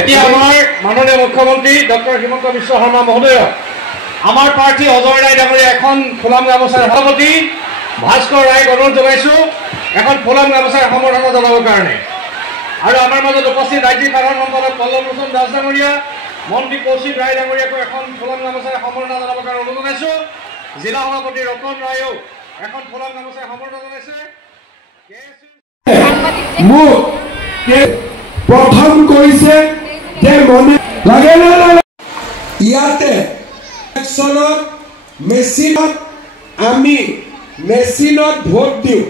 এতিয়া আমাৰ মাননীয় মুখ্যমন্ত্ৰী ডক্টৰ হিমন্ত বিশ্ব শৰ্মা মহোদয় আমাৰ প্ৰাৰ্থী অজয় ৰায় ডাঙৰীয়া এখন ফুলাম গামোচাৰ সভাপতি ভাস্কৰ ৰায়ক অনুৰোধ জনাইছোঁ এখন ফুলাম গামোচাৰ সমৰ্থন জনাবৰ কাৰণে। আৰু আমাৰ মাজত উপস্থিত ৰাজ্যিক সাধাৰণ সম্পাদক পল্লৱ লোচন দাস ডাঙৰীয়া, মন্ত্ৰী কৌশিক ৰায় ডাঙৰীয়াকো এখন ফুলাম গামোচাৰ সমৰ্থন জনাবৰ কাৰণে অনুৰোধ জনাইছোঁ। জিলা সভাপতি ৰতন ৰায়েও এখন ফুলাম গামোচাৰ সমৰ্থন জনাইছে। মোক প্ৰথম কৰিছে যে মনে লাগে ইয়াতে ইলেকশ্যনত মেচিনত আমি মেচিনত ভোট দিওঁ।